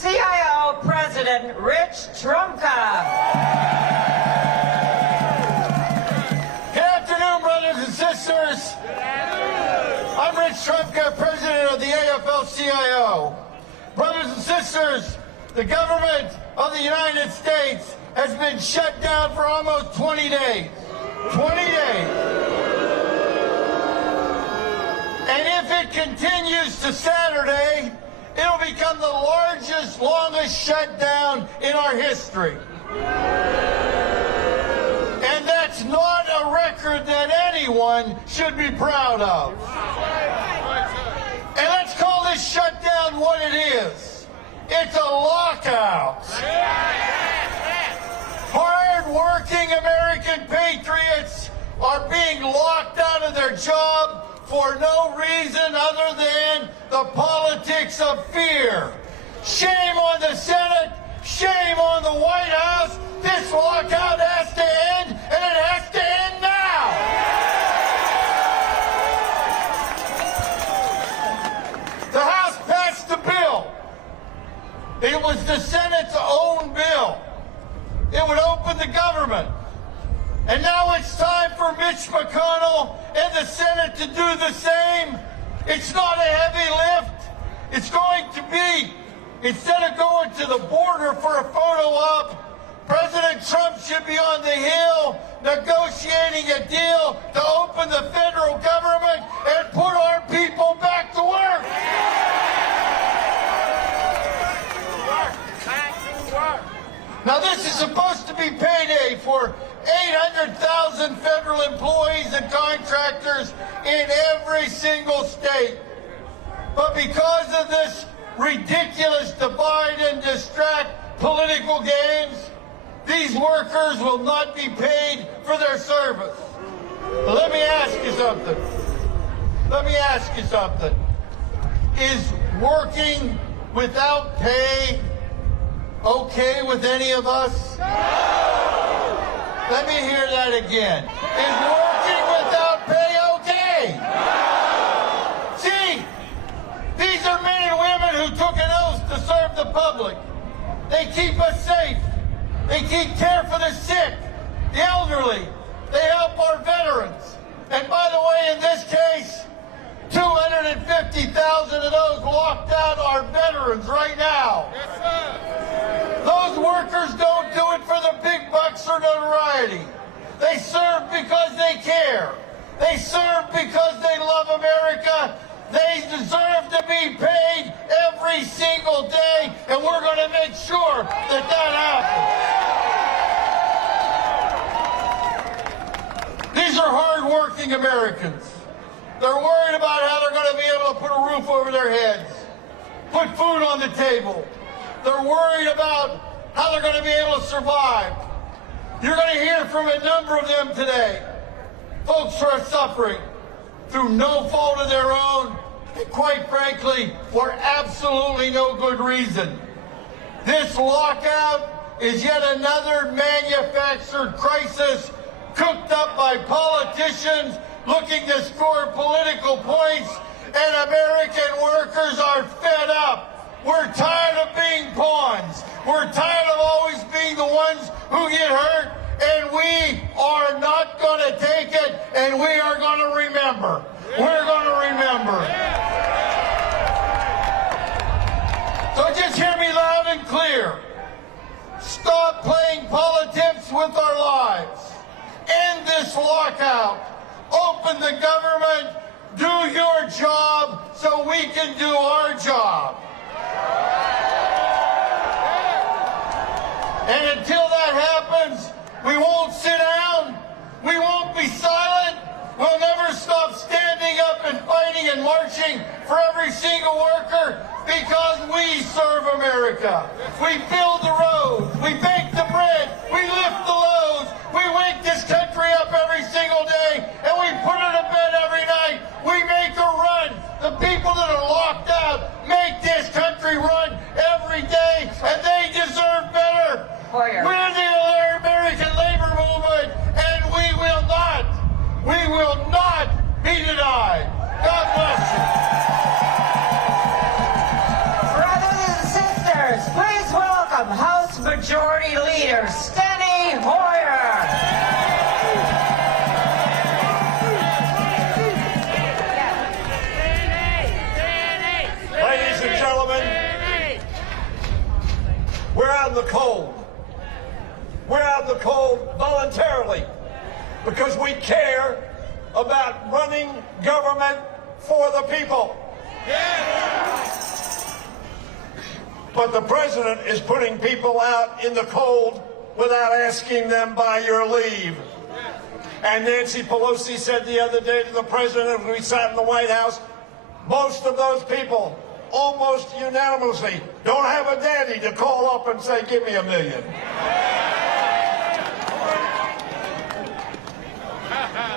AFL-CIO President Rich Trumka. Good afternoon, brothers and sisters. I'm Rich Trumka, President of the AFL-CIO. Brothers and sisters, the government of the United States has been shut down for almost 20 days. 20 days. And if it continues to Saturday, it'll become the largest, longest shutdown in our history. And that's not a record that anyone should be proud of. And let's call this shutdown what it is. It's a lockout. Hard-working American patriots are being locked out of their job for no reason other than the politics of fear. Shame on the Senate, shame on the White House. This lockout has to end, and it has to end now. The House passed the bill. It was the Senate's own bill. It would open the government. And now it's time for Mitch McConnell and the Senate to do the same. It's not a heavy lift. It's going to be, instead of going to the border for a photo op, President Trump should be on the Hill negotiating a deal to open the federal government and put our people back to work. Now this is supposed to be payday for 800,000 federal employees and contractors in every single state. But because of this ridiculous divide and distract political games, these workers will not be paid for their service. But let me ask you something. Let me ask you something. Is working without pay okay with any of us? Let me hear that again. Is working without pay okay? See, these are men and women who took an oath to serve the public. They keep us safe. They keep care for the sick, the elderly. They help our veterans. And by the way, in this case, 250,000 of those locked out are veterans right now. Yes, sir. Those workers don't do it for the big bucks or notoriety. They serve because they care. They serve because they love America. They deserve to be paid every single day, and we're going to make sure that that happens. These are hard-working Americans. They're worried about how they're going to be able to put a roof over their heads, put food on the table. They're worried about how they're going to be able to survive. You're going to hear from a number of them today. Folks who are suffering through no fault of their own, and quite frankly, for absolutely no good reason. This lockout is yet another manufactured crisis cooked up by politicians looking to score political points, and American workers are fed up. We're tired of being pawns. We're tired of always being the ones who get hurt, and we are not going to take it, and we are going to remember. We're going to remember. So just hear me loud and clear. Stop playing politics with our lives. End this lockout. Open the government. Do your job so we can do our job. And until that happens, we won't sit down. We won't be silent. We'll never stop standing up and fighting and marching for every single worker because we serve America. We build the roads. We bake the bread. We lift the loads. We wake this country up every single day, and we put it to bed every night. We make a run. The people that are locked out make this country run every day, and they deserve better. We're the American labor movement, and we will not be denied. God bless you. brothers and sisters, Minority Leader Steny Hoyer. Ladies and gentlemen, we're out in the cold. We're out in the cold voluntarily because we care about running government for the people. But the president is putting people out in the cold without asking them by your leave. And Nancy Pelosi said the other day to the president when we sat in the White House, most of those people, almost unanimously, don't have a daddy to call up and say, give me $1 million.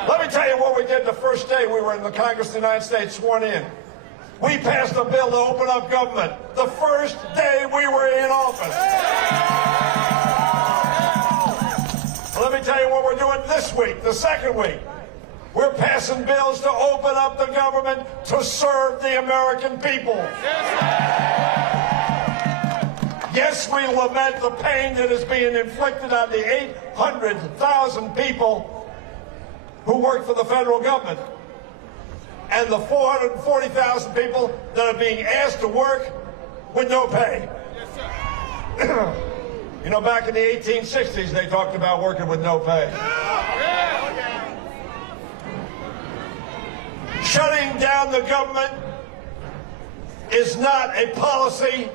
Let me tell you what we did the first day we were in the Congress of the United States sworn in. We passed a bill to open up government the first day we were in office. Let me tell you what we're doing this week, the second week. We're passing bills to open up the government to serve the American people. Yes, we lament the pain that is being inflicted on the 800,000 people who work for the federal government and the 440,000 people that are being asked to work with no pay. You know, back in the 1860s, they talked about working with no pay. Shutting down the government is not a policy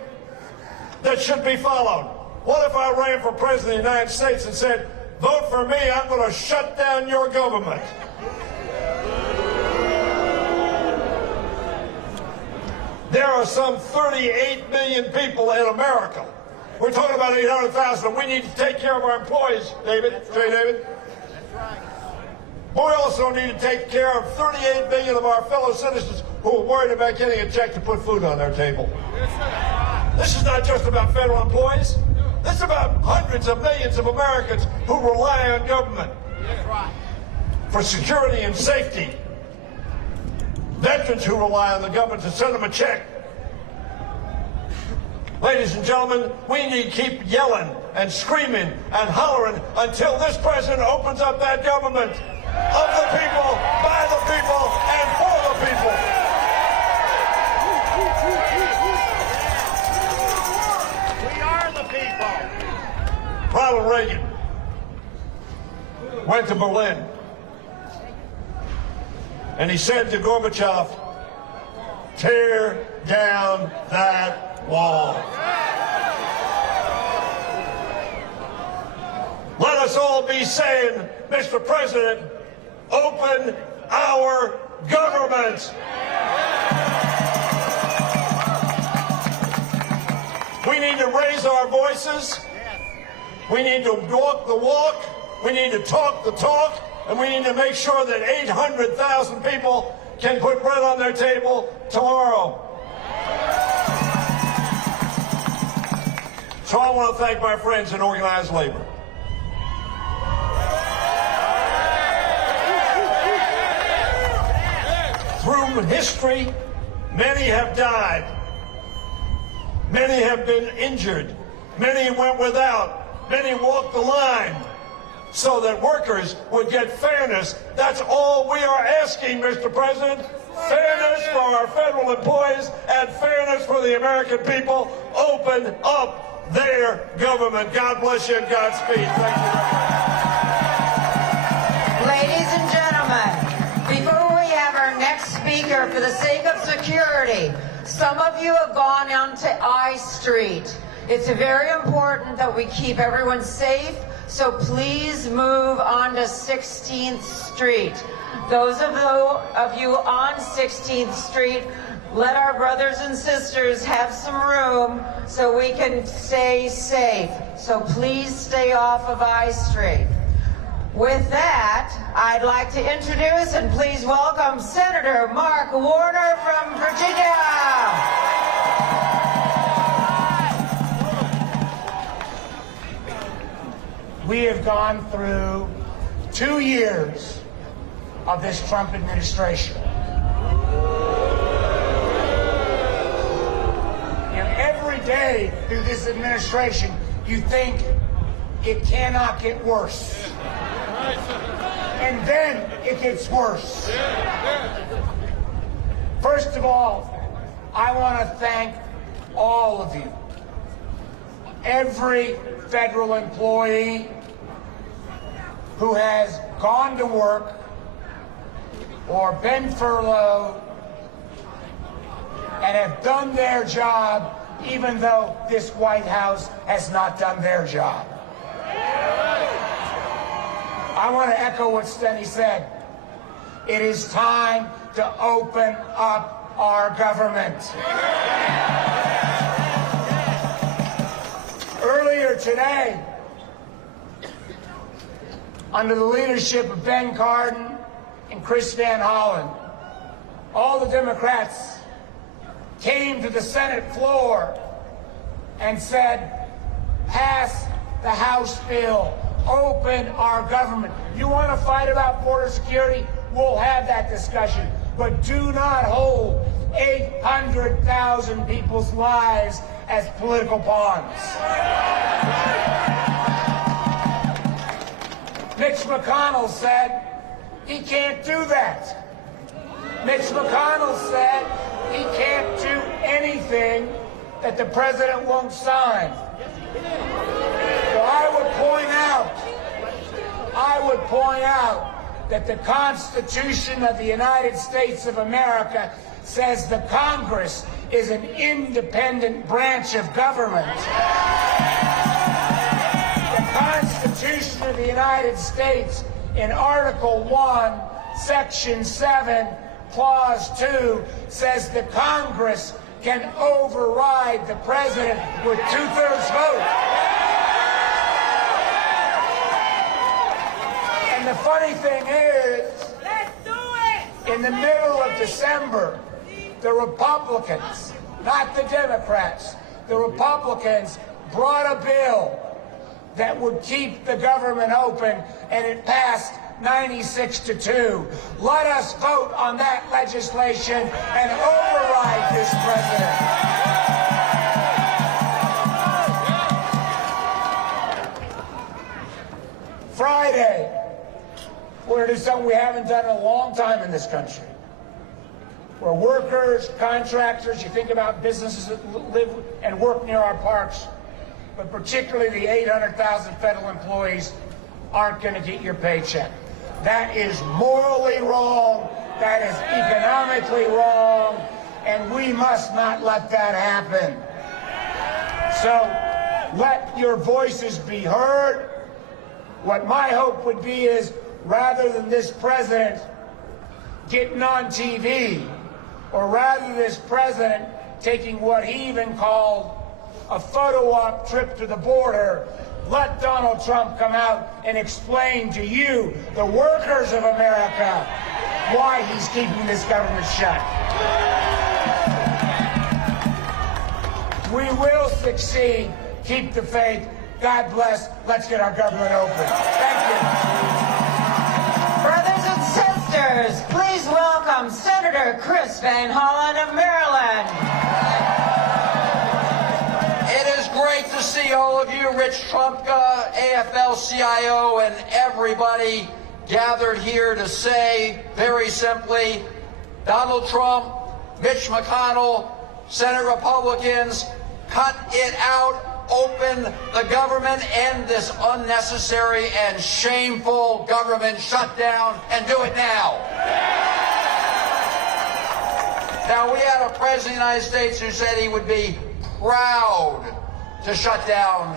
that should be followed. What if I ran for president of the United States and said, vote for me, I'm going to shut down your government? There are some 38 million people in America. We're talking about 800,000. We need to take care of our employees, David. David. But we also need to take care of 38 million of our fellow citizens who are worried about getting a check to put food on their table. This is not just about federal employees. This is about hundreds of millions of Americans who rely on government for security and safety. Veterans who rely on the government to send them a check. Ladies and gentlemen, we need to keep yelling and screaming and hollering until this president opens up that government of the people, by the people, and for the people. We are the people. Ronald Reagan went to Berlin and he said to Gorbachev, tear down that wall. Let us all be saying, Mr. President, open our government. We need to raise our voices. We need to walk the walk. We need to talk the talk. And we need to make sure that 800,000 people can put bread on their table tomorrow. So I want to thank my friends in organized labor. Through history, many have died. Many have been injured. Many went without. Many walked the line so that workers would get fairness. That's all we are asking, Mr. President. Fairness for our federal employees and fairness for the American people. Open up their government. God bless you and Godspeed. Thank you. Ladies and gentlemen, before we have our next speaker, for the sake of security, some of you have gone onto I Street. It's very important that we keep everyone safe, so please move on to 16th Street. Those of you on 16th Street, let our brothers and sisters have some room so we can stay safe. So please stay off of I Street. With that, I'd like to introduce and please welcome Senator Mark Warner from Virginia. We have gone through 2 years of this Trump administration. Every day through this administration, you think it cannot get worse. And then it gets worse. First of all, I want to thank all of you. Every federal employee who has gone to work or been furloughed and have done their job, even though this White House has not done their job. I want to echo what Steny said. It is time to open up our government. Earlier today, under the leadership of Ben Cardin and Chris Van Hollen, all the Democrats came to the Senate floor and said, pass the House bill, open our government. You want to fight about border security? We'll have that discussion. But do not hold 800,000 people's lives as political pawns. Mitch McConnell said he can't do that. Mitch McConnell said he can't do anything that the president won't sign. So I would point out that the Constitution of the United States of America says the Congress is an independent branch of government. The Constitution of the United States in Article 1, Section 7, Clause 2 says the Congress can override the president with 2/3 vote. And the funny thing is, in the middle of December, the Republicans, not the Democrats, the Republicans brought a bill that would keep the government open, and it passed 96-2. Let us vote on that legislation and override this president. Friday, we're going to do something we haven't done in a long time in this country. Where workers, contractors, you think about businesses that live and work near our parks, but particularly the 800,000 federal employees aren't going to get your paycheck. That is morally wrong. That is economically wrong. And we must not let that happen. So let your voices be heard. What my hope would be is, rather than this president getting on TV, or rather than this president taking what he even called a photo op trip to the border, let Donald Trump come out and explain to you, the workers of America, why he's keeping this government shut. We will succeed. Keep the faith. God bless. Let's get our government open. Thank you. Brothers and sisters, please welcome Senator Chris Van Hollen of Maryland. It is great to see all of you, Rich Trumka, AFL-CIO, and everybody gathered here to say, very simply, Donald Trump, Mitch McConnell, Senate Republicans, cut it out. Open the government, end this unnecessary and shameful government shutdown, and do it now. Now, we had a president of the United States who said he would be proud to shut down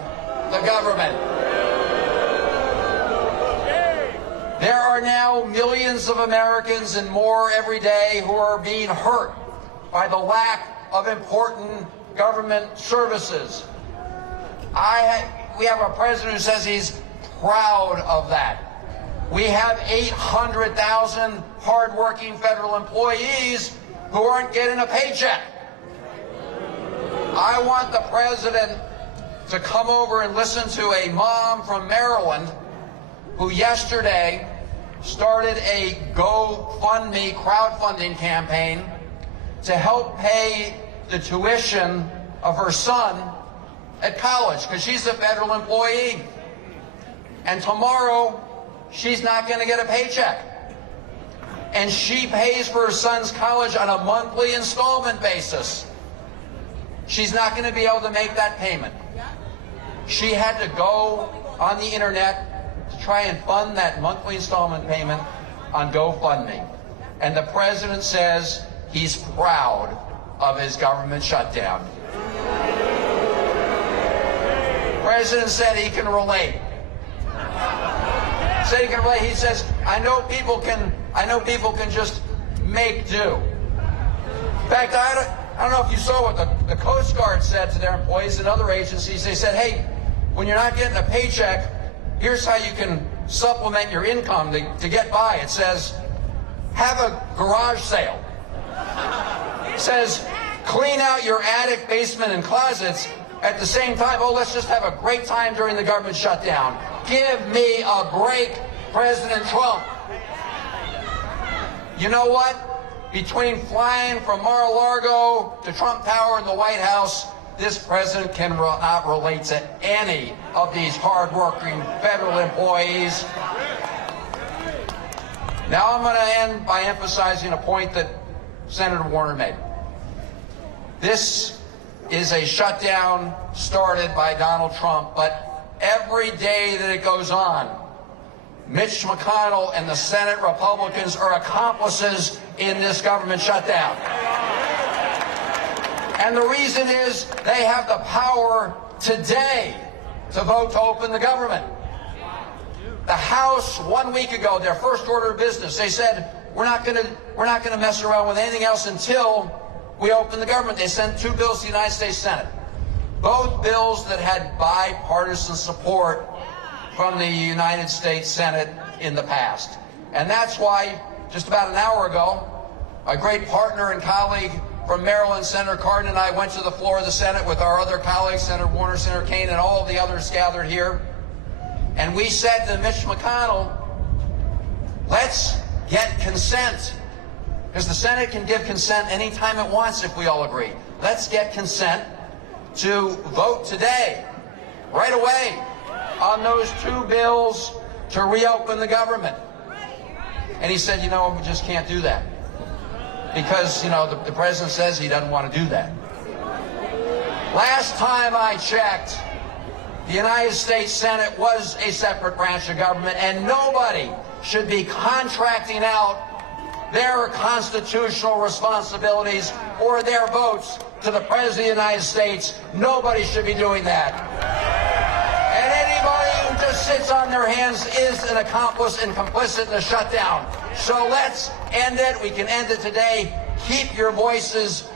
the government. There are now millions of Americans and more every day who are being hurt by the lack of important government services. We have a president who says he's proud of that. We have 800,000 hardworking federal employees who aren't getting a paycheck. I want the president to come over and listen to a mom from Maryland who yesterday started a GoFundMe crowdfunding campaign to help pay the tuition of her son at college, because she's a federal employee. and tomorrow she's not going to get a paycheck. And she pays for her son's college on a monthly installment basis. She's not going to be able to make that payment. She had to go on the internet to try and fund that monthly installment payment on GoFundMe. And the president says he's proud of his government shutdown. The president said he can relate. He says, I know people can just make do. In fact, I don't know if you saw what the Coast Guard said to their employees and other agencies. They said, hey, when you're not getting a paycheck, here's how you can supplement your income to get by. It says, have a garage sale. It says, clean out your attic, basement, and closets. At the same time, oh, let's just have a great time during the government shutdown. Give me a break, President Trump. You know what? Between flying from Mar-a-Lago to Trump Tower and the White House, this president cannot relate to any of these hardworking federal employees. Now I'm going to end by emphasizing a point that Senator Warner made. This is a shutdown started by Donald Trump, but every day that it goes on, Mitch McConnell and the Senate Republicans are accomplices in this government shutdown. And the reason is they have the power today to vote to open the government. The House, 1 week ago, their first order of business, they said, we're not going to mess around with anything else until we open the government. They sent 2 bills to the United States Senate. Both bills that had bipartisan support from the United States Senate in the past. And that's why, just about an hour ago, a great partner and colleague from Maryland, Senator Cardin, and I went to the floor of the Senate with our other colleagues, Senator Warner, Senator Kaine, and all of the others gathered here. And we said to Mitch McConnell, let's get consent. Because the Senate can give consent anytime it wants if we all agree. Let's get consent to vote today, right away, on those 2 bills to reopen the government. And he said, you know, we just can't do that. Because, you know, the president says he doesn't want to do that. Last time I checked, the United States Senate was a separate branch of government, and nobody should be contracting out their constitutional responsibilities or their votes to the President of the United States. Nobody should be doing that. And anybody who just sits on their hands is an accomplice and complicit in the shutdown. So let's end it. We can end it today. Keep your voices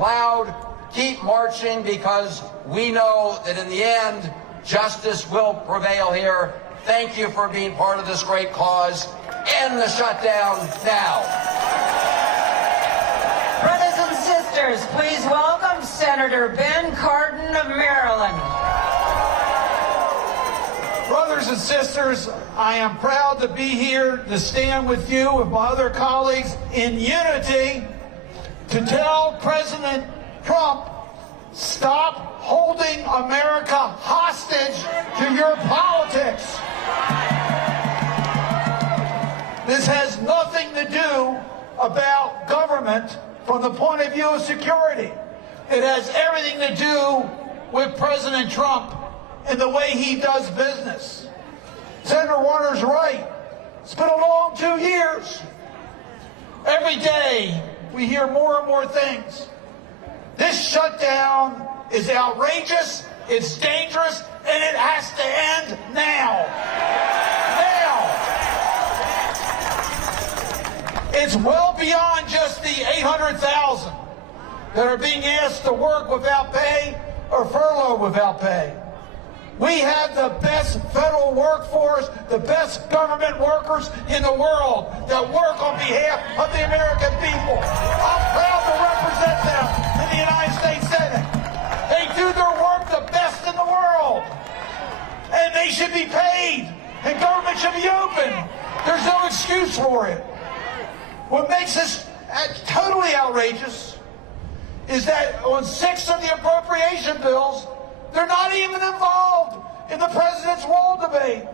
loud. Keep marching, because we know that in the end, justice will prevail here. Thank you for being part of this great cause. End the shutdown now. Brothers and sisters, please welcome Senator Ben Cardin of Maryland. Brothers and sisters, I am proud to be here to stand with you and my other colleagues in unity to tell President Trump, stop holding America hostage to your politics. This has nothing to do about government from the point of view of security. It has everything to do with President Trump and the way he does business. Senator Warner's right. It's been a long 2 years. Every day we hear more and more things. This shutdown is outrageous, it's dangerous, and it has to end now. Now. It's well beyond just the 800,000 that are being asked to work without pay or furlough without pay. We have the best federal workforce, the best government workers in the world that work on behalf of the American people. I'm proud to represent them in the United States Senate. They do their work the best in the world. And they should be paid. And government should be open. There's no excuse for it. What makes this totally outrageous is that on 6 of the appropriation bills, they're not even involved in the president's wall debate.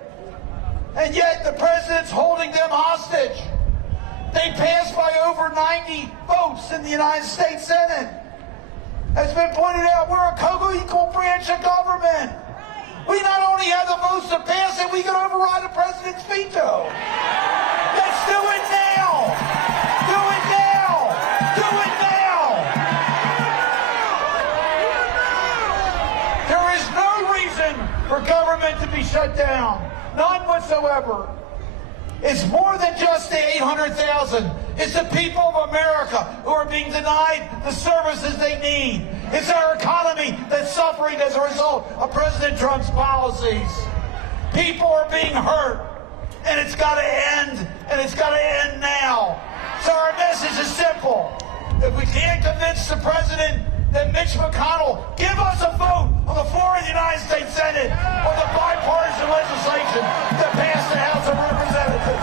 and yet the president's holding them hostage. They passed by over 90 votes in the United States Senate. As been pointed out, we're a co-equal branch of government. We not only have the votes to pass it, we can override the president's veto. Let's do it now! Do it now! Do it now! There is no reason for government to be shut down. None whatsoever. It's more than just the 800,000. It's the people of America who are being denied the services they need. It's our economy that's suffering as a result of President Trump's policies. People are being hurt, and it's got to end, and it's got to end now. So our message is simple. If we can't convince the president, then Mitch McConnell, give us a vote on the floor of the United States Senate on the bipartisan legislation that passed the House of Representatives.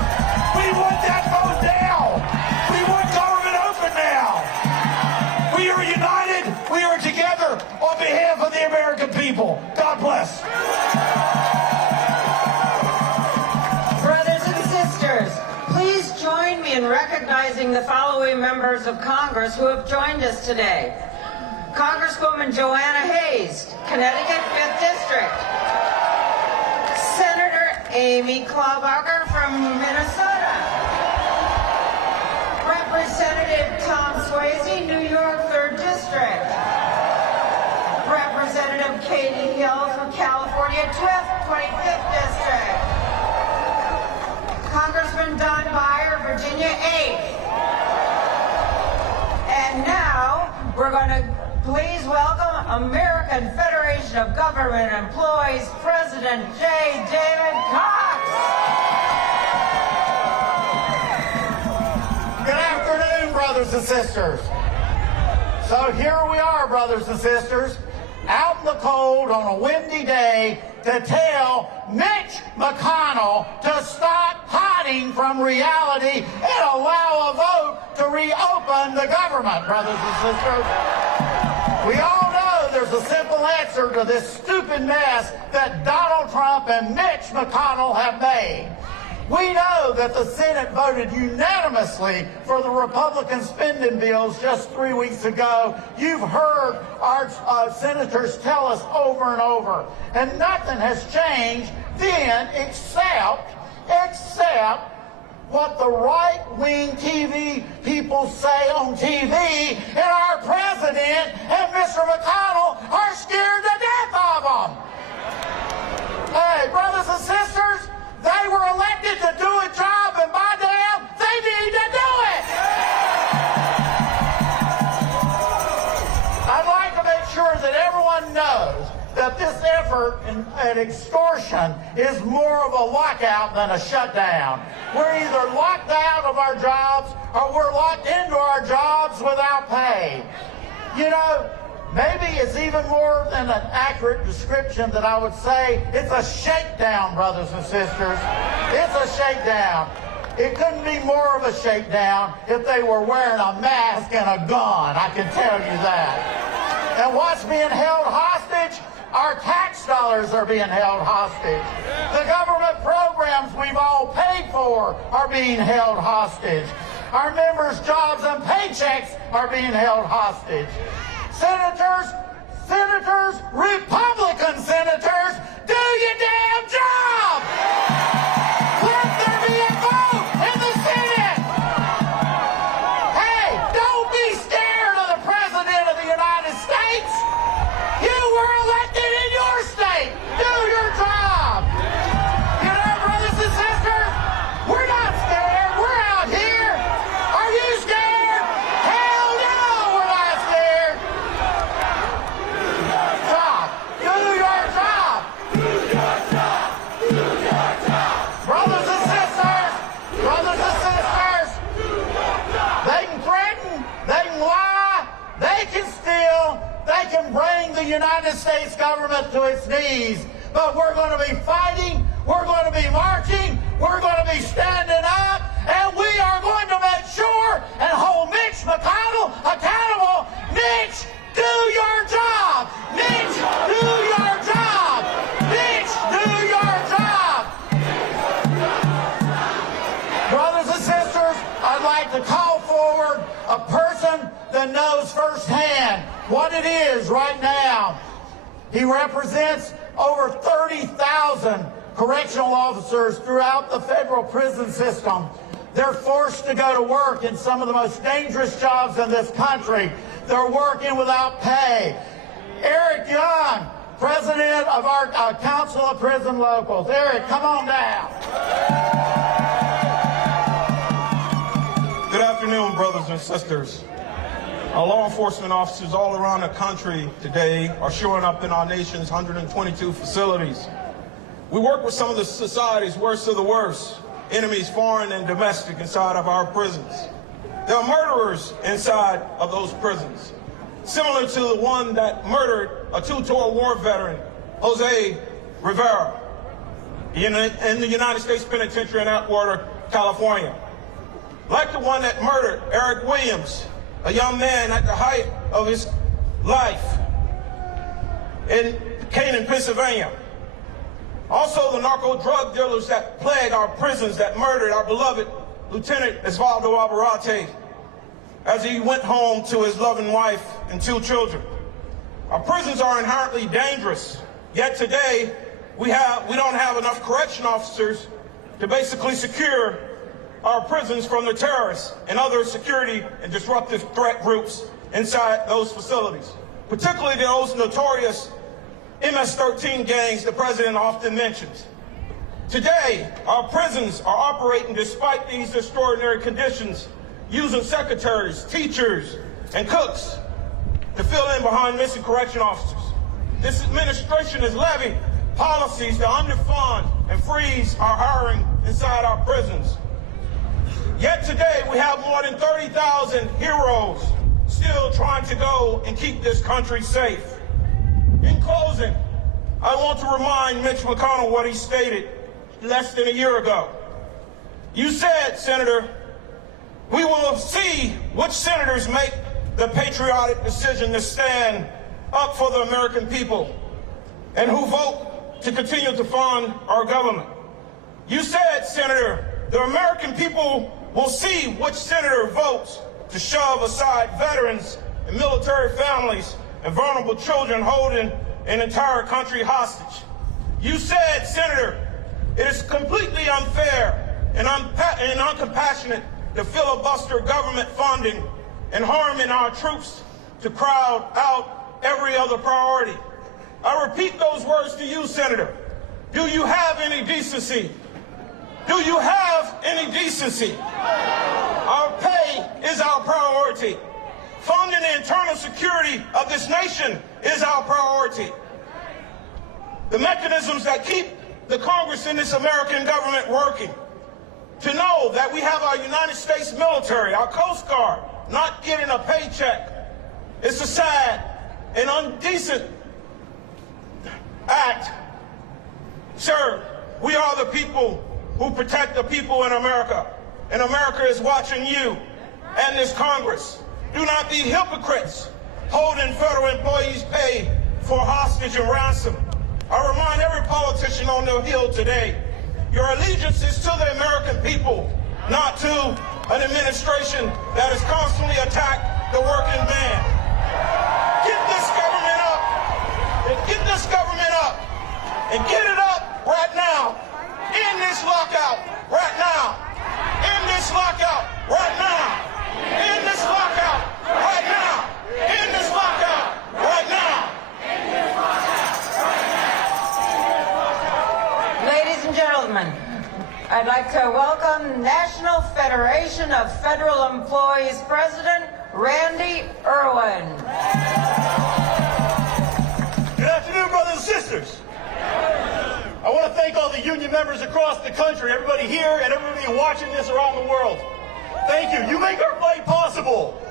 We want that vote now. We want government open now. We are united. We are together on behalf of the American people. God bless. Brothers and sisters, please join me in recognizing the following members of Congress who have joined us today. Congresswoman Joanna Hayes, Connecticut 5th District. Senator Amy Klobuchar from Minnesota. Representative Tom Swayze, New York 3rd District. Representative Katie Hill from California 25th District. Congressman Don Beyer, Virginia 8th. And now we're going to please welcome American Federation of Government Employees President J. David Cox. Good afternoon, brothers and sisters. So here we are, brothers and sisters, out in the cold on a windy day to tell Mitch McConnell to stop hiding from reality and allow a vote to reopen the government, brothers and sisters. We all know there's a simple answer to this stupid mess that Donald Trump and Mitch McConnell have made. We know that the Senate voted unanimously for the Republican spending bills just 3 weeks ago. You've heard our senators tell us over and over. And nothing has changed then except what the right-wing TV people say on TV, and our president and Mr. McConnell are scared to death of them. Hey, brothers and sisters, they were elected to do a job, and by damn, they need to do it. I'd like to make sure that everyone knows that this effort at extortion is more of a lockout than a shutdown. We're either locked out of our jobs or we're locked into our jobs without pay. You know, maybe it's even more than an accurate description that I would say it's a shakedown, brothers and sisters. It's a shakedown. It couldn't be more of a shakedown if they were wearing a mask and a gun, I can tell you that. And what's being held hostage? Our tax dollars are being held hostage. The government programs we've all paid for are being held hostage. Our members' jobs and paychecks are being held hostage. Senators, Republican senators, do your damn job! Let there be a vote in the Senate! Hey, don't be scared of the President of the United States! You were elected in your state! Do your job! You know, brothers and sisters, we're not scared. We're out here. Are you scared? Hell no, we're not scared. Job. Do your job. Do your job. Do your job. Brothers and sisters, they can threaten, they can lie, they can steal, they can bring the United States government to its knees. But we're going to be fighting, we're going to be marching, we're going to be standing up, and we are going to make sure and hold Mitch McConnell accountable. Mitch, do your job! Mitch, do your job! Mitch, do your job! knows firsthand what it is right now. He represents over 30,000 correctional officers throughout the federal prison system. They're forced to go to work in some of the most dangerous jobs in this country. They're working without pay. Eric Young, president of our Council of Prison Locals. Eric, come on down. Good afternoon, brothers and sisters. Our law enforcement officers all around the country today are showing up in our nation's 122 facilities. We work with some of the society's worst of the worst, enemies foreign and domestic inside of our prisons. There are murderers inside of those prisons, similar to the one that murdered a two-tour war veteran, Jose Rivera, in the United States Penitentiary in Atwater, California. Like the one that murdered Eric Williams, a young man at the height of his life in Canaan, Pennsylvania. Also the narco drug dealers that plague our prisons that murdered our beloved Lieutenant Osvaldo Alvarate as he went home to his loving wife and 2 children. Our prisons are inherently dangerous, yet today we don't have enough correction officers to basically secure our prisons from the terrorists and other security and disruptive threat groups inside those facilities, particularly those notorious MS-13 gangs the president often mentions. Today, our prisons are operating despite these extraordinary conditions, using secretaries, teachers, and cooks to fill in behind missing correction officers. This administration has levied policies to underfund and freeze our hiring inside our prisons. Yet today, we have more than 30,000 heroes still trying to go and keep this country safe. In closing, I want to remind Mitch McConnell what he stated less than a year ago. You said, Senator, we will see which senators make the patriotic decision to stand up for the American people and who vote to continue to fund our government. You said, Senator, the American people will see which senator votes to shove aside veterans and military families and vulnerable children holding an entire country hostage. You said, Senator, it is completely unfair and uncompassionate to filibuster government funding and harming our troops to crowd out every other priority. I repeat those words to you, Senator. Do you have any decency? Do you have any decency? Our pay is our priority. Funding the internal security of this nation is our priority. The mechanisms that keep the Congress and this American government working. To know that we have our United States military, our Coast Guard, not getting a paycheck. It's a sad and undecent act. Sir, we are the people who protect the people in America. And America is watching you and this Congress. Do not be hypocrites holding federal employees' pay for hostage and ransom. I remind every politician on the Hill today, your allegiance is to the American people, not to an administration that has constantly attacked the working man. Get this government up, and get this government up, and get it up right now. End this lockout right now. End this lockout right now. End this lockout right now. End this lockout right now. Ladies and gentlemen, I'd like to welcome National Federation of Federal Employees President Randy Irwin. Good afternoon, brothers and sisters. I want to thank all the union members across the country, everybody here and everybody watching this around the world. Thank you. You make our fight possible.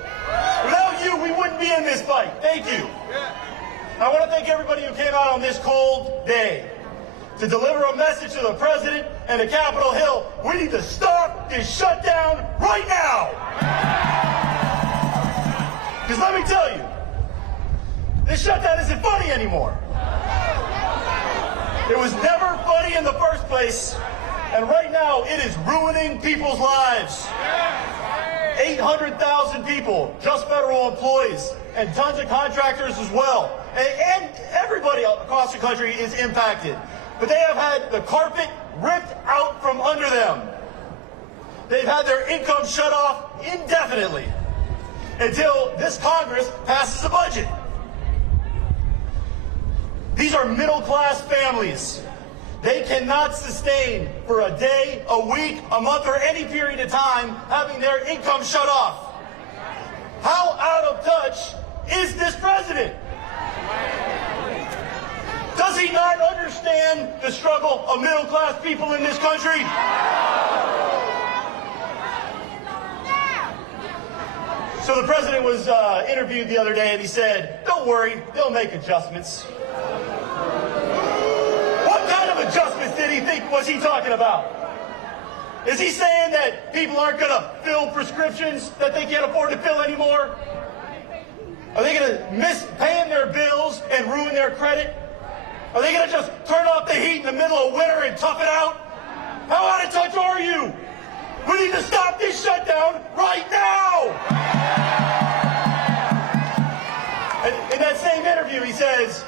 Without you, we wouldn't be in this fight. Thank you. I want to thank everybody who came out on this cold day to deliver a message to the president and to Capitol Hill. We need to stop this shutdown right now. Because let me tell you, this shutdown isn't funny anymore. It was never funny in the first place, and right now it is ruining people's lives. 800,000 people, just federal employees, and tons of contractors as well. And everybody across the country is impacted. But they have had the carpet ripped out from under them. They've had their income shut off indefinitely until this Congress passes a budget. These are middle-class families. They cannot sustain for a day, a week, a month, or any period of time having their income shut off. How out of touch is this president? Does he not understand the struggle of middle-class people in this country? So the president was interviewed the other day and he said, "Don't worry, they'll make adjustments." What kind of adjustments did he think was he talking about? Is he saying that people aren't going to fill prescriptions that they can't afford to fill anymore? Are they going to miss paying their bills and ruin their credit? Are they going to just turn off the heat in the middle of winter and tough it out? How out of touch are you? We need to stop this shutdown right now! In that same interview, he says,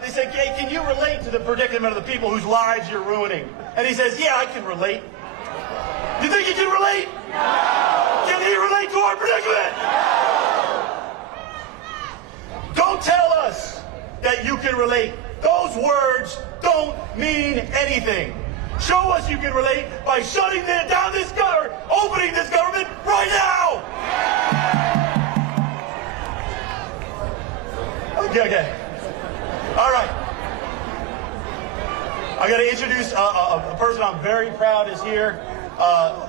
they said, "Hey, can you relate to the predicament of the people whose lives you're ruining?" And he says, "Yeah, I can relate." You think he can relate? No! Can he relate to our predicament? No! Don't tell us that you can relate. Those words don't mean anything. Show us you can relate by shutting down this government, opening this government right now! Okay. All right. I got to introduce a person I'm very proud is here.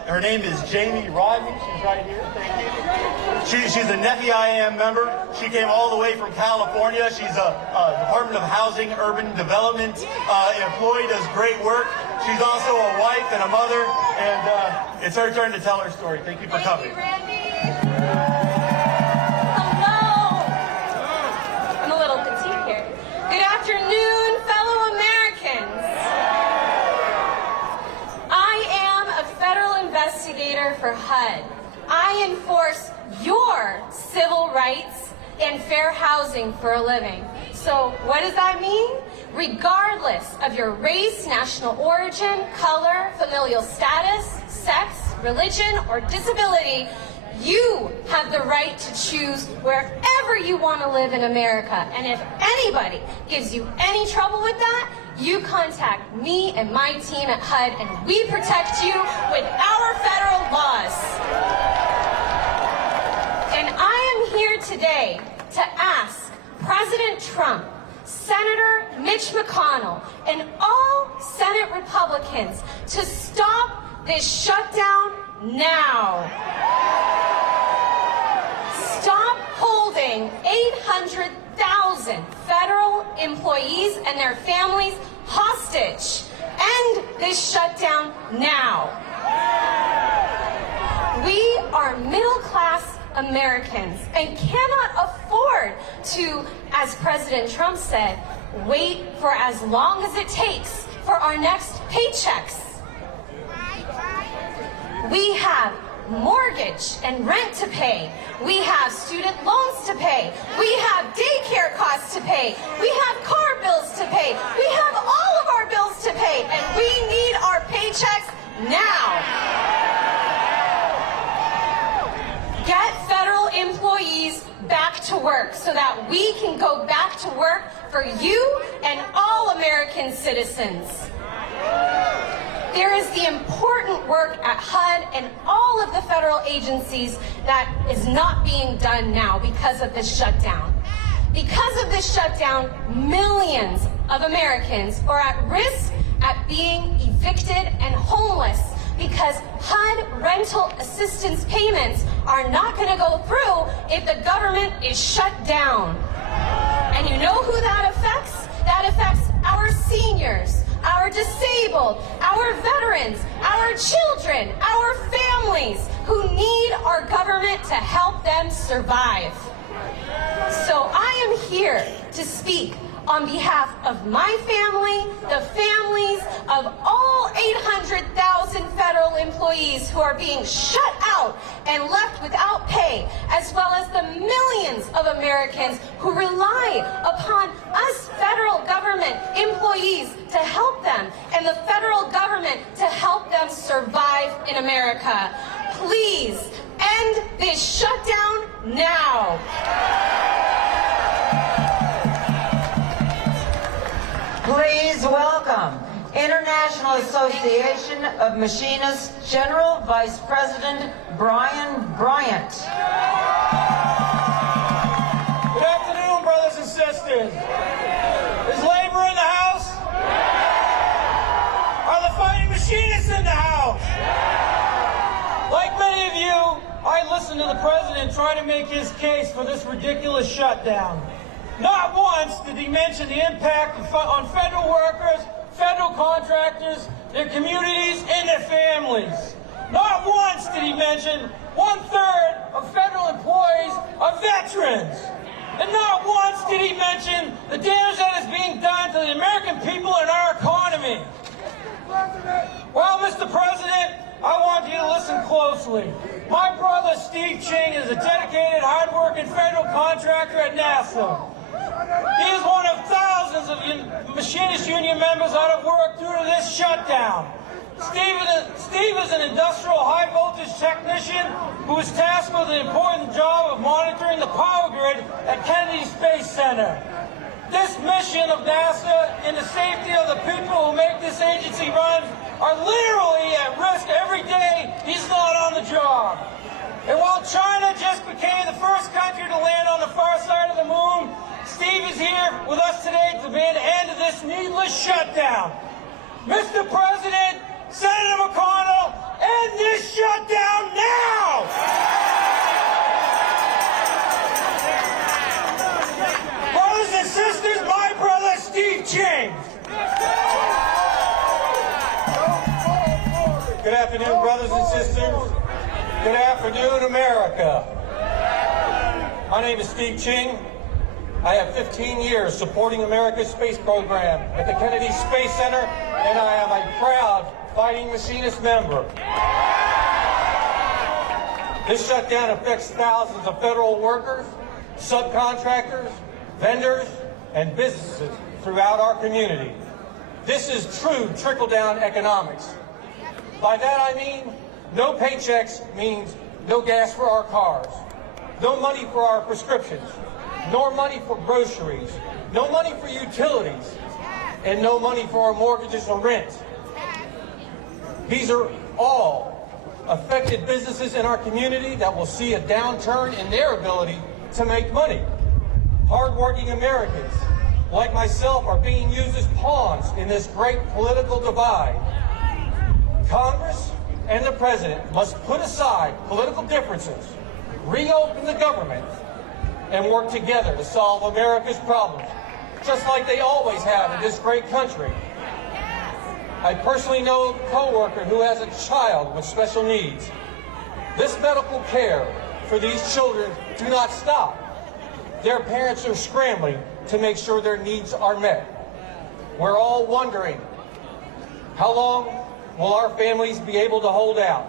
Her name is Jamie Rodney. She's right here. Thank you. She's a NEFI-IAM member. She came all the way from California. She's a Department of Housing, Urban Development employee, does great work. She's also a wife and a mother, and it's her turn to tell her story. Thank you for coming. Thank you, Randy. Hello. I'm a little petite here. Good afternoon, fellow Americans. I am a federal investigator for HUD. I enforce your civil rights and fair housing for a living. So what does that mean? Regardless of your race, national origin, color, familial status, sex, religion, or disability, you have the right to choose wherever you want to live in America. And if anybody gives you any trouble with that, you contact me and my team at HUD, and we protect you with our federal laws. And I am here today to ask President Trump, Senator Mitch McConnell, and all Senate Republicans to stop this shutdown now. Stop holding 800,000 federal employees and their families hostage. End this shutdown now. We are middle-class Americans and cannot afford to, as President Trump said, wait for as long as it takes for our next paychecks. We have mortgage and rent to pay. We have student loans to pay. We have daycare costs to pay. We have car bills to pay. We have all of our bills to pay, and we need our paychecks now. Get federal employees back to work so that we can go back to work for you and all American citizens. There is the important work at HUD and all of the federal agencies that is not being done now because of this shutdown. Because of this shutdown, millions of Americans are at risk at being evicted and homeless because HUD rental assistance payments are not going to go through if the government is shut down. And you know who that affects? That affects our seniors, our disabled, our veterans, our children, our families who need our government to help them survive. So I am here to speak on behalf of my family, the families of all 800,000 federal employees who are being shut out and left without pay, as well as the millions of Americans who rely upon us federal government employees to help them and the federal government to help them survive in America. Please end this shutdown now. Please welcome International Association of Machinists General Vice President Brian Bryant. Good afternoon, brothers and sisters. Is labor in the house? Are the fighting machinists in the house? Like many of you, I listened to the president try to make his case for this ridiculous shutdown. Not once did he mention the impact on federal workers, federal contractors, their communities, and their families. Not once did he mention 1/3 of federal employees are veterans. And not once did he mention the damage that is being done to the American people and our economy. Well, Mr. President, I want you to listen closely. My brother, Steve Ching, is a dedicated, hard-working federal contractor at NASA. He is one of thousands of machinist union members out of work due to this shutdown. Steve is an industrial high-voltage technician who is tasked with the important job of monitoring the power grid at Kennedy Space Center. This mission of NASA and the safety of the people who make this agency run are literally at risk every day he's not on the job. And while China just became the first country to land on the far side of the moon, Steve is here with us today to demand an end to this needless shutdown. Mr. President, Senator McConnell, end this shutdown now! Brothers and sisters, my brother, Steve Ching. Good afternoon, brothers and sisters. Good afternoon, America. My name is Steve Ching. I have 15 years supporting America's space program at the Kennedy Space Center, and I am a proud fighting machinist member. This shutdown affects thousands of federal workers, subcontractors, vendors, and businesses throughout our community. This is true trickle-down economics. By that I mean, no paychecks means no gas for our cars, no money for our prescriptions, nor money for groceries, no money for utilities, and no money for our mortgages or rent. These are all affected businesses in our community that will see a downturn in their ability to make money. Hardworking Americans, like myself, are being used as pawns in this great political divide. Congress and the President must put aside political differences, reopen the government, and work together to solve America's problems, just like they always have in this great country. I personally know a coworker who has a child with special needs. This medical care for these children do not stop. Their parents are scrambling to make sure their needs are met. We're all wondering, how long will our families be able to hold out?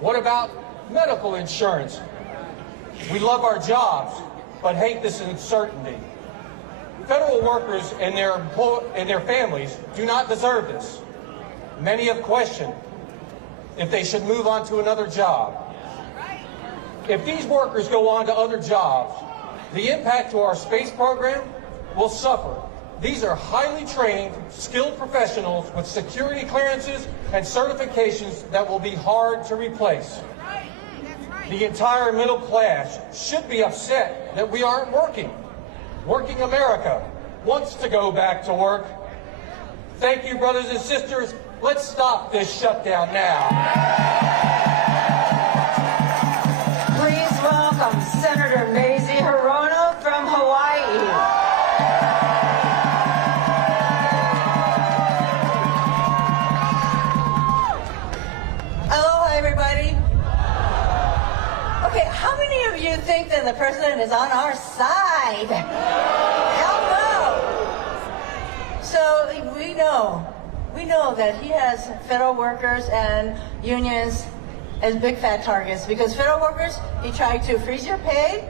What about medical insurance? We love our jobs, but hate this uncertainty. Federal workers and their families do not deserve this. Many have questioned if they should move on to another job. If these workers go on to other jobs, the impact to our space program will suffer. These are highly trained, skilled professionals with security clearances and certifications that will be hard to replace. The entire middle class should be upset that we aren't working. Working America wants to go back to work. Thank you, brothers and sisters. Let's stop this shutdown now. Please welcome Senator Mazie Hirono from Hawaii. Aloha, everybody. Okay, how many of you think that the president is on our side? Hell know that he has federal workers and unions as big fat targets, because federal workers, he tried to freeze your pay.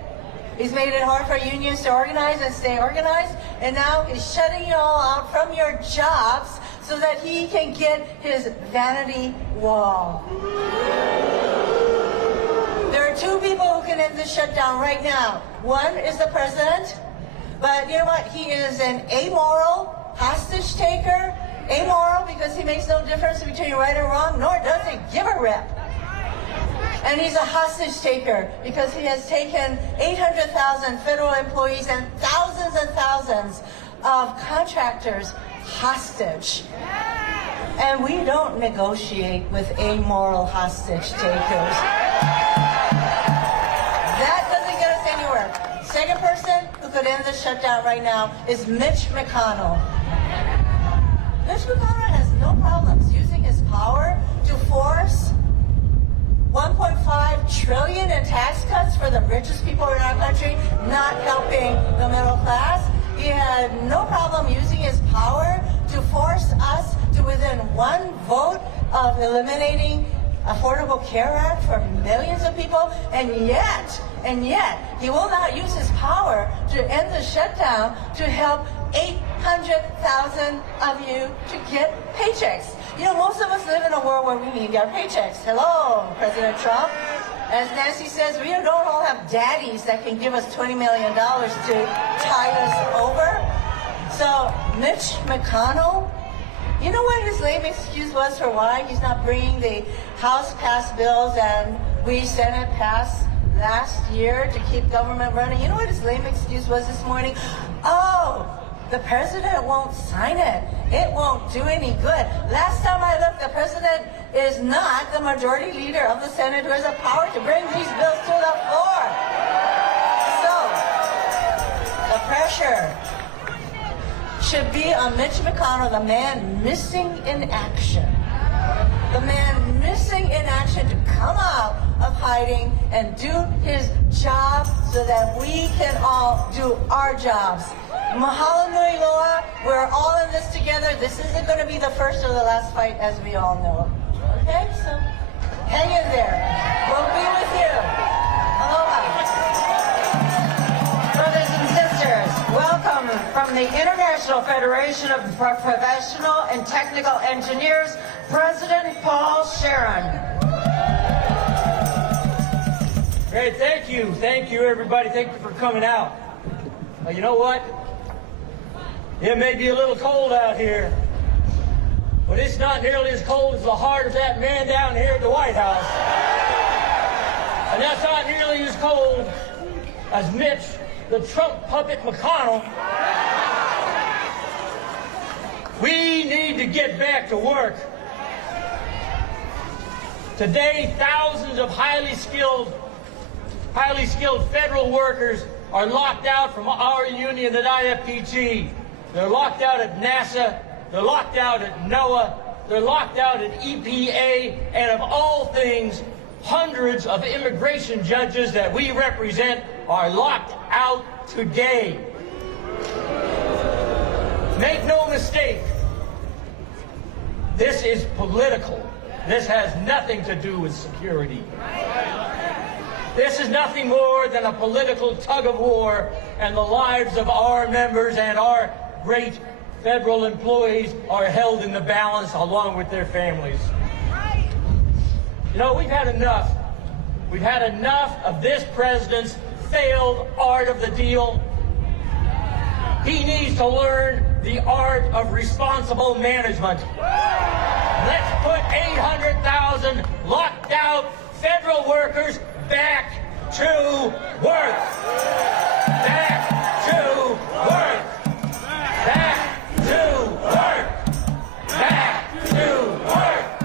He's made it hard for unions to organize and stay organized, and now he's shutting you all out from your jobs so that he can get his vanity wall. There are two people who can end this shutdown right now. One is the president, but you know what? He is an amoral hostage taker. Amoral because he makes no difference between right and wrong, nor does he give a rip. And he's a hostage taker because he has taken 800,000 federal employees and thousands of contractors hostage. And we don't negotiate with amoral hostage takers. That doesn't get us anywhere. Second person who could end the shutdown right now is Mitch McConnell. Mitch McConnell has no problems using his power to force $1.5 trillion in tax cuts for the richest people in our country, not helping the middle class. He had no problem using his power to force us to within one vote of eliminating Affordable Care Act for millions of people, and yet, he will not use his power to end the shutdown to help 800,000 of you to get paychecks. You know, most of us live in a world where we need our paychecks. Hello, President Trump. As Nancy says, we don't all have daddies that can give us $20 million to tide us over. So, Mitch McConnell, you know what his lame excuse was for why he's not bringing the House passed bills and we Senate passed last year to keep government running? You know what his lame excuse was this morning? Oh, the president won't sign it. It won't do any good. Last time I looked, the president is not the majority leader of the Senate who has the power to bring these bills to the floor. So, the pressure should be on Mitch McConnell, the man missing in action. The man missing in action to come out of hiding and do his job so that we can all do our jobs. Mahalo nui loa, we're all in this together. This isn't going to be the first or the last fight, as we all know. Okay, so hang in there. We'll be with you. Aloha. Brothers and sisters, welcome from the International Federation of Professional and Technical Engineers, President Paul Sharon. Great, thank you everybody. Thank you for coming out. You know what? It may be a little cold out here, but it's not nearly as cold as the heart of that man down here at the White House. And that's not nearly as cold as Mitch, the Trump puppet McConnell. We need to get back to work. Today, thousands of highly skilled federal workers are locked out from our union at IFPT. They're locked out at NASA, they're locked out at NOAA, they're locked out at EPA, and of all things, hundreds of immigration judges that we represent are locked out today. Make no mistake, this is political. This has nothing to do with security. This is nothing more than a political tug-of-war, and the lives of our members and our great federal employees are held in the balance along with their families. You know, we've had enough. We've had enough of this president's failed art of the deal. He needs to learn the art of responsible management. Let's put 800,000 locked out federal workers back to work. Back to work. Back to work. Back to work. Back to work.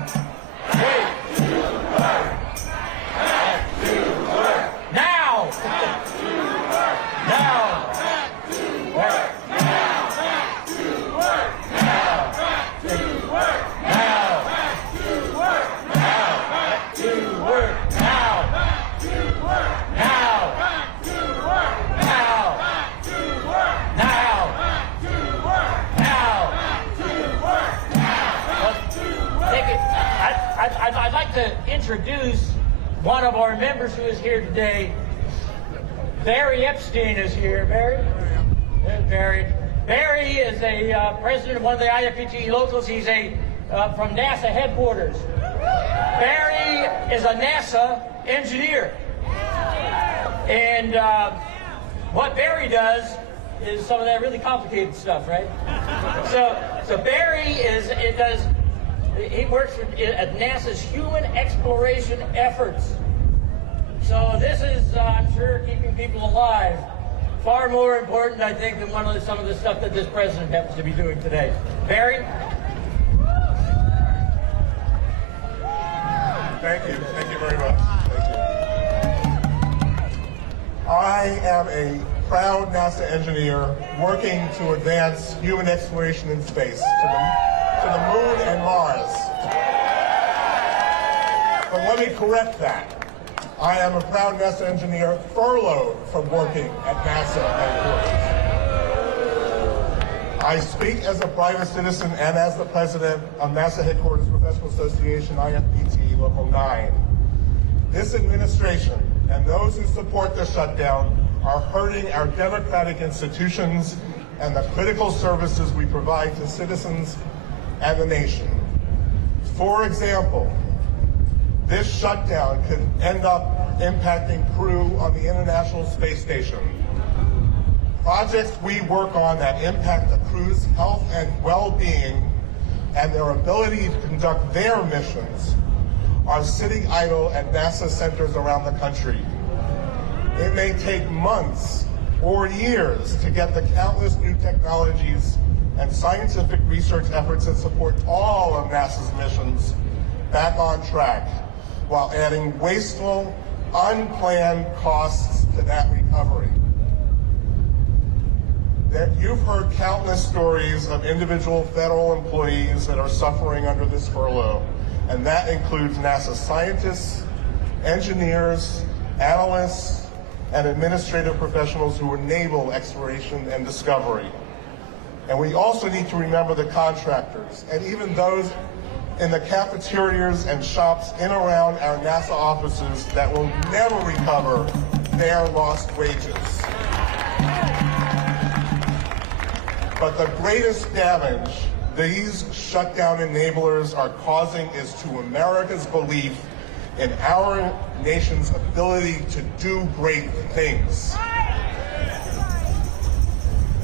Back to work. Now. Back to work. Now. Back to work. Now. Back to work. Now. Back to work. Now. Back to work. Now. Back to work. Now. Back to work. Now. Back to work. Now. have to introduce one of our members who is here today. Barry Epstein is here. Barry? There's Barry. Barry is a president of one of the IFPT locals. He's from NASA headquarters. Barry is a NASA engineer. And what Barry does is some of that really complicated stuff, right? So Barry he works at NASA's human exploration efforts. So this is, I'm sure, keeping people alive. Far more important, I think, than some of the stuff that this president happens to be doing today. Barry? Thank you. Thank you very much. Thank you. I am a proud NASA engineer working to advance human exploration in space to the moon and Mars. But let me correct that. I am a proud NASA engineer furloughed from working at NASA headquarters. I speak as a private citizen and as the president of NASA Headquarters Professional Association, IFPT Local 9. This administration and those who support the shutdown are hurting our democratic institutions and the critical services we provide to citizens and the nation. For example, this shutdown could end up impacting crew on the International Space Station. Projects we work on that impact the crew's health and well-being and their ability to conduct their missions are sitting idle at NASA centers around the country. It may take months or years to get the countless new technologies and scientific research efforts that support all of NASA's missions back on track, while adding wasteful, unplanned costs to that recovery. You've heard countless stories of individual federal employees that are suffering under this furlough, and that includes NASA scientists, engineers, analysts, and administrative professionals who enable exploration and discovery. And we also need to remember the contractors, and even those in the cafeterias and shops in around our NASA offices that will never recover their lost wages. But the greatest damage these shutdown enablers are causing is to America's belief in our nation's ability to do great things.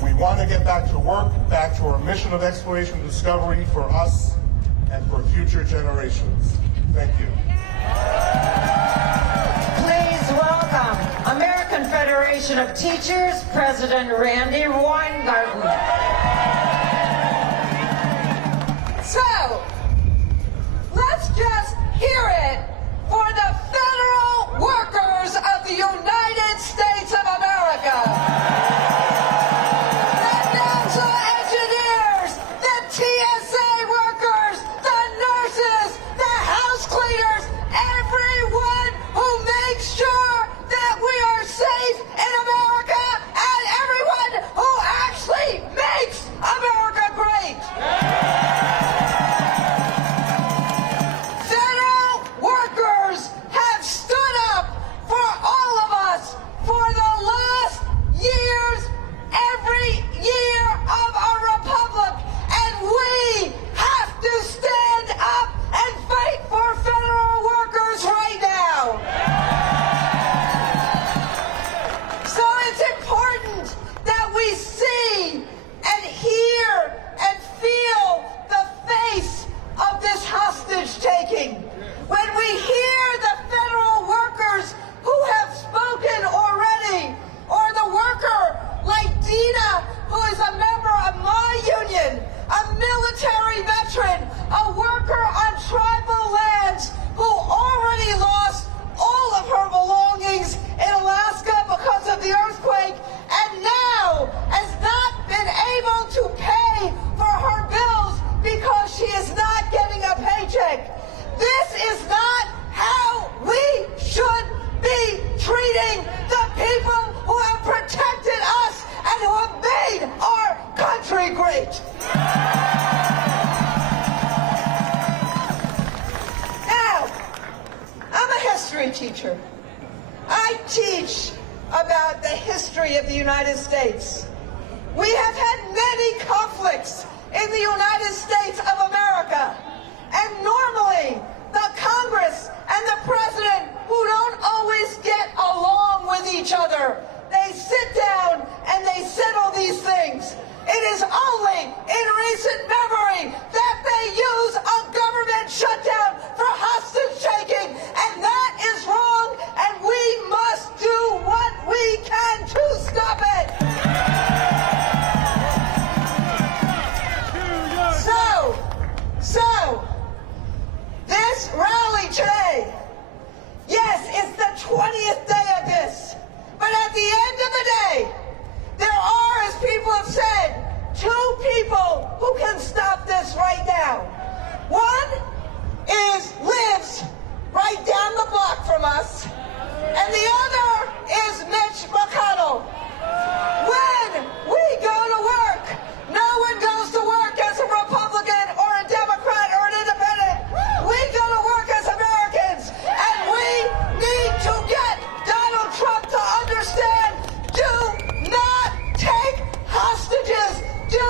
We want to get back to work, back to our mission of exploration and discovery for us and for future generations. Thank you. Please welcome American Federation of Teachers, President Randy Weingarten. So, let's just hear it for the federal workers of the United States of America. The NASA engineers, the TSA workers, the nurses, the house cleaners, everyone who makes sure that we are safe in America, and everyone who actually makes America great. When we hear the federal workers who have spoken already, or the worker like Dina, who is a member of my union, a military veteran, a worker on tribal lands who already lost all of her belongings in Alaska because of the earthquake, and now has not been able to pay for her bills because she is not getting a paycheck. This is not how we should be treating the people who have protected us and who have made our country great. Now, teacher. I teach about the history of the United States. We have had many conflicts in the United States of America. And normally, the Congress and the President, who don't always get along with each other, they sit down and they settle these things. It is only in recent memory that they use a government shutdown for hostage taking, and that is wrong, and we must do what we can to stop it. So, this rally today, yes, it's the 20th day of this, but at the end of the day, there are, as people have said, two people who can stop this right now. One lives right down the block from us, and the other is Mitch McConnell. When we go to work, no one goes to work as a Republican or a Democrat or an independent. We go to work as Americans, and we need to get Donald Trump to understand, do not take hostages, do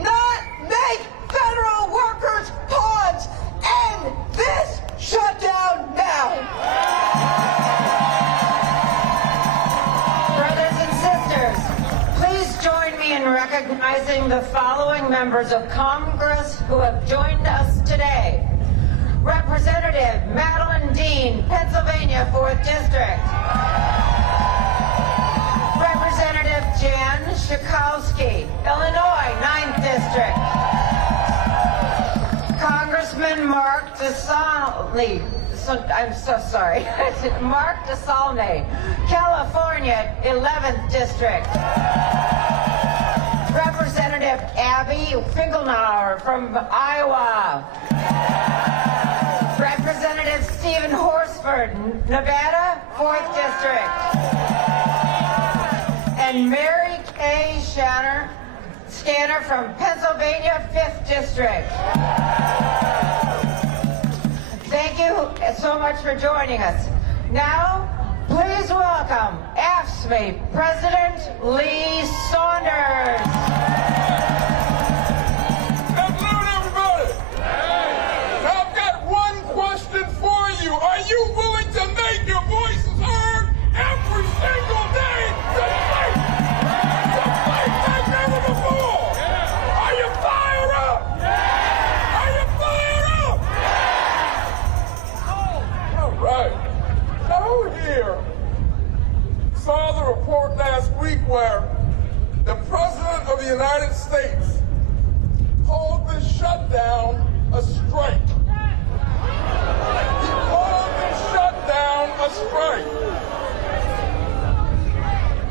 not make federal workers pawns, end this shutdown now. Brothers and sisters, please join me in recognizing the following members of Congress who have joined us today. Representative Madeline Dean, Pennsylvania, 4th District. Representative Jan Schakowsky, Illinois, 9th District. Congressman Mark DeSaulnier, I'm so sorry, Mark DeSaulnier, California, 11th District. Representative Abby Finkelnauer from Iowa. Representative Stephen Horsford, Nevada, 4th District. And Mary Kay Scanner from Pennsylvania, 5th District. Thank you so much for joining us. Now, please welcome AFSCME President Lee Saunders. Good afternoon, everybody. Now, I've got one question for you. Are you willing to make your voices heard every single day to fight like never before? Are you fired up? Are you fired up? All right. Now, who here saw the report last week where the President of the United States called this shutdown a strike? He called this shutdown a strike.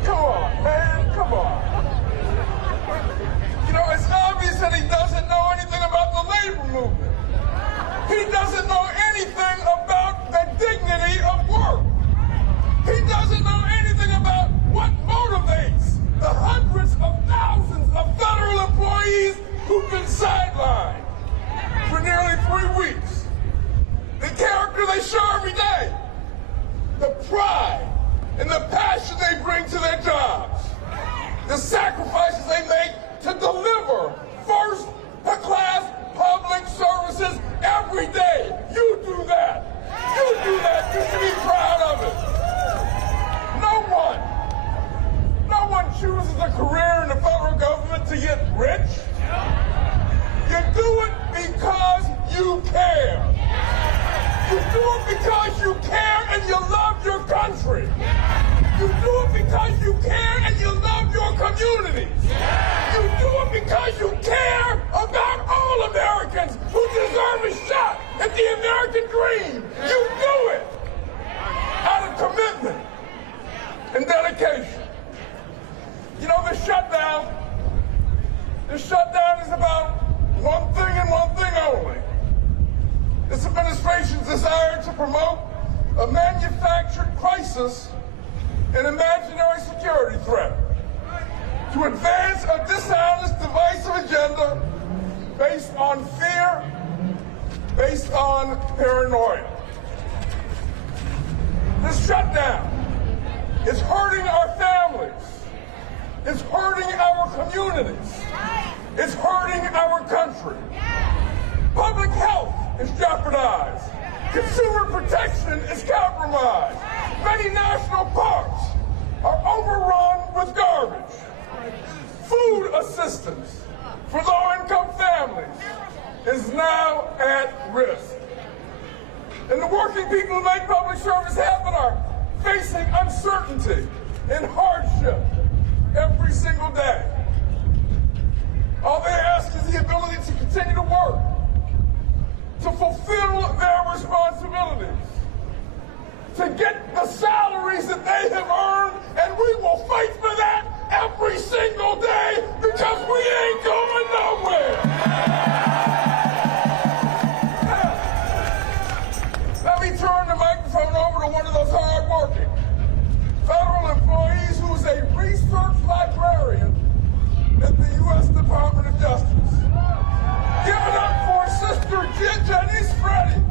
Come on, man, come on. You know, it's obvious that he doesn't know anything about the labor movement. He doesn't know anything about the dignity of work. He doesn't know anything about what motivates the hundreds of thousands of federal employees who've been sidelined for nearly 3 weeks. The character they show every day, the pride and the passion they bring to their jobs, the sacrifices they make to deliver first-class public services every day. You do that. You do that. You should be proud of it. No one chooses a career in the federal government to get rich. You do it because you care. You do it because you care and you love your country. You do it because you care and you love your communities. You do it because you care about all Americans who deserve a shot at the American dream. You do it out of commitment and dedication. You know, the shutdown is about one thing and one thing only. This administration's desire to promote a manufactured crisis and imaginary security threat, to advance a dishonest, divisive agenda based on fear, based on paranoia. shutdown is hurting our families. It's hurting our communities. It's hurting our country. Public health is jeopardized. Consumer protection is compromised. Many national parks are overrun with garbage. Food assistance for low-income families is now at risk. And the working people who make public service happen are facing uncertainty and hardship every single day. All they ask is the ability to continue to work, to fulfill their responsibilities, to get the salaries that they have earned, and we will fight for that every single day because we ain't going nowhere. Let me turn the microphone over to one of those hard-working federal employees who's a research librarian at the U.S. Department of Justice. Give it up for Sister Janice Freddy,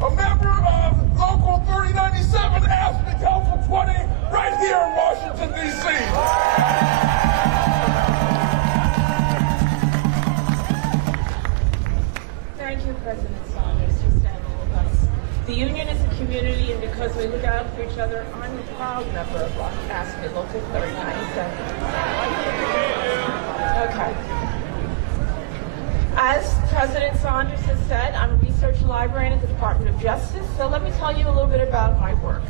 a member of Local 3097, AFSCME Council 20, right here in Washington, D.C. Thank you, President Saunders, for standing with us. The union is a community, and because we look out for each other, I'm a proud member of AFSCME Local 3097. Okay. As President Saunders has said, I'm a research librarian at the Department of Justice, so let me tell you a little bit about my work.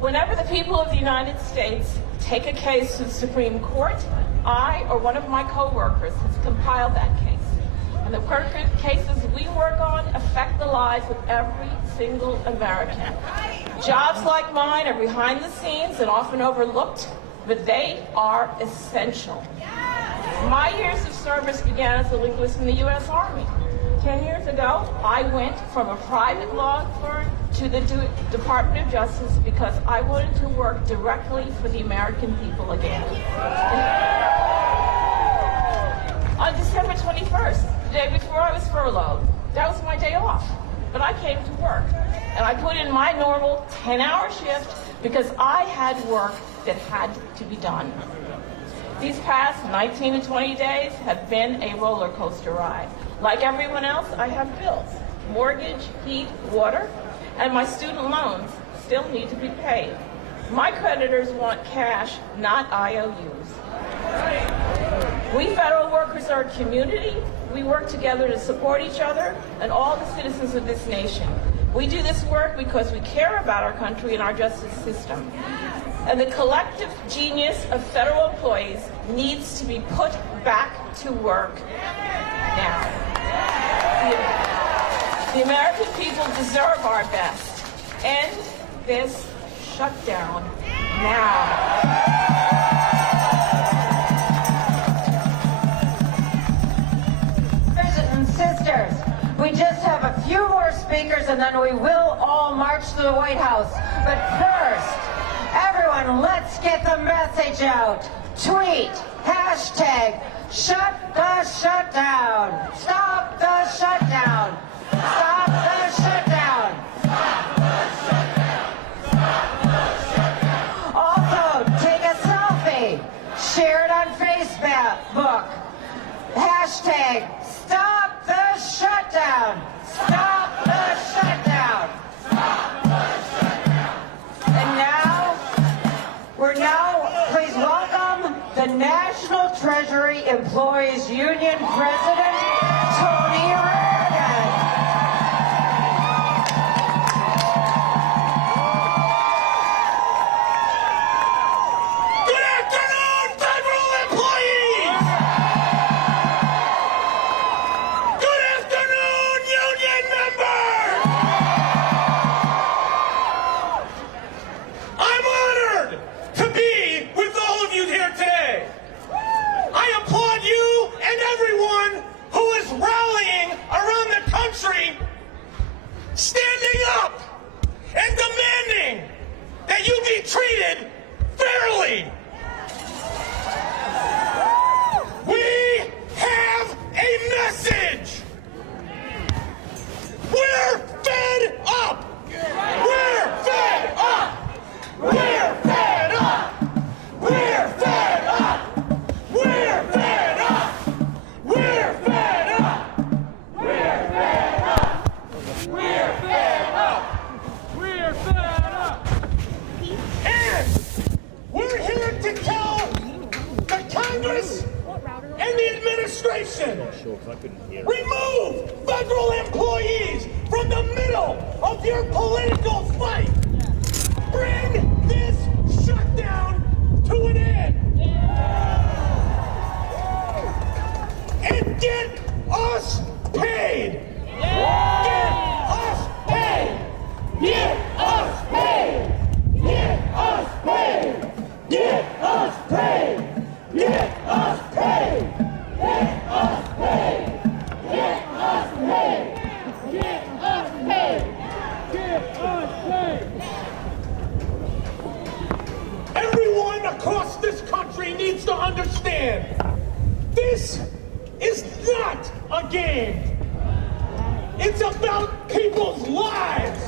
Whenever the people of the United States take a case to the Supreme Court, I or one of my co-workers has compiled that case. And the cases we work on affect the lives of every single American. Jobs like mine are behind the scenes and often overlooked, but they are essential. My years of service began as a linguist in the U.S. Army. 10 years ago, I went from a private law firm to the Department of Justice because I wanted to work directly for the American people again. On December 21st, the day before I was furloughed, that was my day off. But I came to work, and I put in my normal 10-hour shift because I had work that had to be done. These past 19 to 20 days have been a roller coaster ride. Like everyone else, I have bills, mortgage, heat, water, and my student loans still need to be paid. My creditors want cash, not IOUs. We federal workers are a community. We work together to support each other and all the citizens of this nation. We do this work because we care about our country and our justice system. And the collective genius of federal employees needs to be put back to work now. The American people deserve our best. End this shutdown now. Brothers and sisters, we just have a few more speakers and then we will all march to the White House. But first, everyone, let's get the message out. Tweet, hashtag, shut the shutdown. Stop the shutdown. Stop the shutdown. Stop the shutdown. Stop the shutdown. Also, take a selfie. Share it on Facebook. Hashtag, stop the shutdown. Stop the shutdown. Stop the shutdown. And now, please welcome the National Treasury Employees Union President, Tony Reardon. Good afternoon, federal employees! Good afternoon, union members! I'm honored to be with all of you here today. I applaud you and everyone who is rallying administration. Remove federal employees from the middle of your political fight. Bring this shutdown to an end. And get us paid. Get us paid. Get us paid. Get us paid. Get us paid. Get us paid. Get us paid. Get us paid. Get us paid. Get us paid. Everyone across this country needs to understand this is not a game. It's about people's lives.